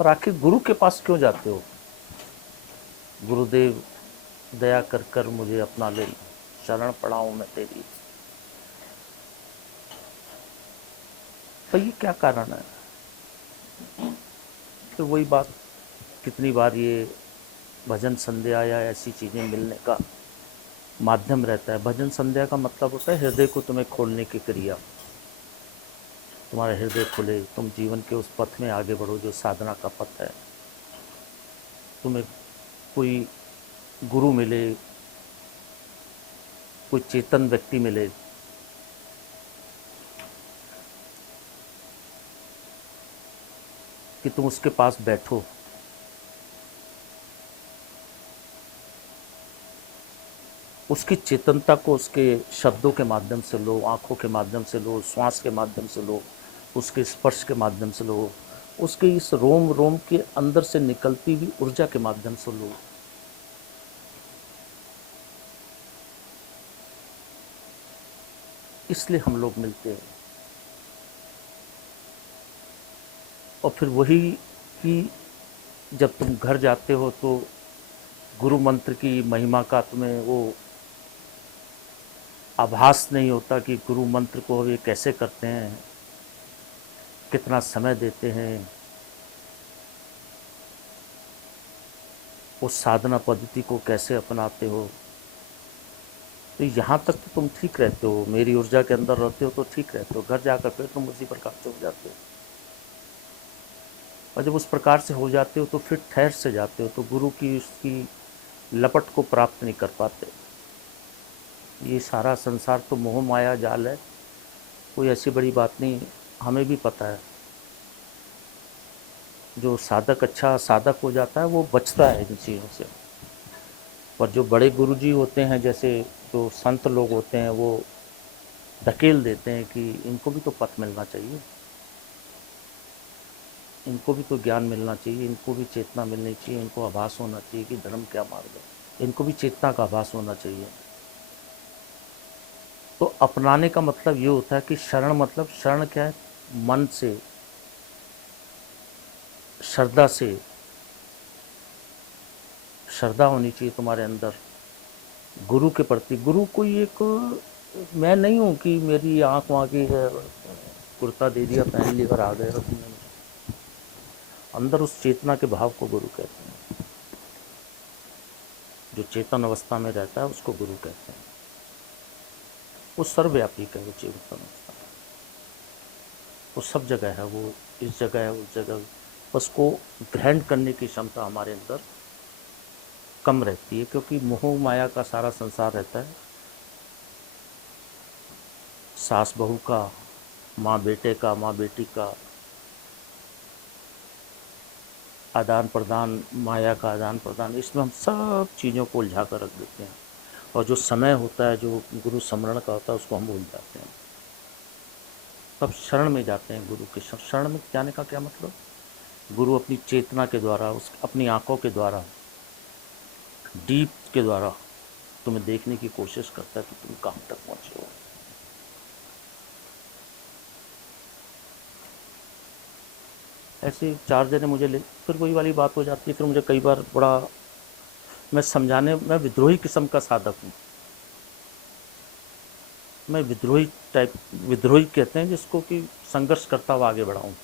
पर आखिर गुरु के पास क्यों जाते हो? गुरुदेव दया कर कर मुझे अपना ले, शरण पड़ा हूं मैं तेरी। तो ये क्या कारण है? फिर वही बात, कितनी बार ये भजन संध्या या ऐसी चीज़ें मिलने का माध्यम रहता है। भजन संध्या का मतलब होता है हृदय को तुम्हें खोलने की क्रिया। तुम्हारा हृदय खुले, तुम जीवन के उस पथ में आगे बढ़ो जो साधना का पथ है। तुम्हें कोई गुरु मिले, कोई चेतन व्यक्ति मिले, कि तुम उसके पास बैठो, उसकी चेतनता को उसके शब्दों के माध्यम से लो, आँखों के माध्यम से लो, श्वास के माध्यम से लो, उसके स्पर्श के माध्यम से लो, उसके इस रोम रोम के अंदर से निकलती हुई ऊर्जा के माध्यम से लो। इसलिए हम लोग मिलते हैं। और फिर वही कि जब तुम घर जाते हो तो गुरु मंत्र की महिमा का तुम्हें वो आभास नहीं होता कि गुरु मंत्र को ये कैसे करते हैं, कितना समय देते हैं, उस साधना पद्धति को कैसे अपनाते हो। तो यहाँ तक तो तुम ठीक रहते हो, मेरी ऊर्जा के अंदर रहते हो तो ठीक रहते हो। घर जाकर फिर तुम उसी प्रकार से हो जाते हो, और जब उस प्रकार से हो जाते हो तो फिर ठहर से जाते हो, तो गुरु की उसकी लपट को प्राप्त नहीं कर पाते। ये सारा संसार तो मोह माया जाल है, कोई ऐसी बड़ी बात नहीं, हमें भी पता है। जो साधक अच्छा साधक हो जाता है वो बचता है इन चीज़ों से। पर जो बड़े गुरुजी होते हैं, जैसे जो संत लोग होते हैं, वो धकेल देते हैं कि इनको भी तो पथ मिलना चाहिए, इनको भी तो ज्ञान मिलना चाहिए, इनको भी चेतना मिलनी चाहिए, इनको आभास होना चाहिए कि धर्म क्या मार्ग है, इनको भी चेतना का आभास होना चाहिए। तो अपनाने का मतलब ये होता है कि शरण, मतलब शरण क्या है? मन से, श्रद्धा से, श्रद्धा होनी चाहिए तुम्हारे अंदर गुरु के प्रति। गुरु कोई एक, मैं नहीं हूँ कि मेरी आँख वहाँ की है, कुर्ता दे दिया पहन लिया और आ गए। अंदर उस चेतना के भाव को गुरु कहते हैं। जो चेतन अवस्था में रहता है उसको गुरु कहते हैं। वो सर्वव्यापी है, वो चेतन अवस्था, वो सब जगह है, वो इस जगह है, उस जगह। उसको ग्रहण करने की क्षमता हमारे अंदर कम रहती है, क्योंकि मोह माया का सारा संसार रहता है। सास बहू का, माँ बेटे का, माँ बेटी का आदान प्रदान, माया का आदान प्रदान, इसमें हम सब चीज़ों को उलझा कर रख देते हैं। और जो समय होता है, जो गुरु स्मरण का होता है, उसको हम भूल जाते हैं। तब शरण में जाते हैं। गुरु के शरण में जाने का क्या मतलब? गुरु अपनी चेतना के द्वारा, उस अपनी आँखों के द्वारा, डीप के द्वारा तुम्हें देखने की कोशिश करता है कि तुम कहाँ तक पहुँचे हो। ऐसे 4 जने मुझे ले, फिर वही वाली बात हो जाती है। फिर मुझे कई बार बड़ा, मैं समझाने, मैं विद्रोही किस्म का साधक हूँ। मैं विद्रोही टाइप, विद्रोही कहते हैं जिसको कि संघर्ष करता हुआ आगे बढ़ाऊँ।